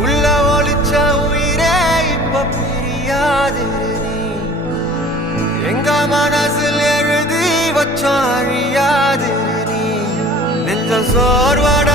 உள்ள ஒளிச்ச உயிரே இப்ப பிரியாது நீ எங்க மனசில் எழுதி வச்சாழியாது நீ நெஞ்ச சோர்வட